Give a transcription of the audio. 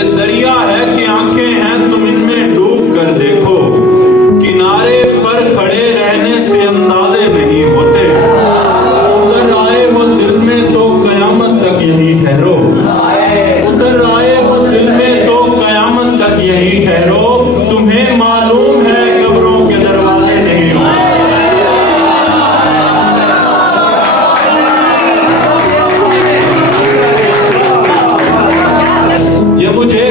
ये दरिया है कि आंखें हैं, तुम इनमें डूब कर देखो। किनारे पर खड़े रहने से अंदाजे नहीं होते, उतर आए हो दिल में तो कयामत तक यही ठहरो। उतर आए हो दिल में तो कयामत तक यही ठहरो। तुम्हें मालूम है कब्रों के दरवाजे नहीं होते। ये मुझे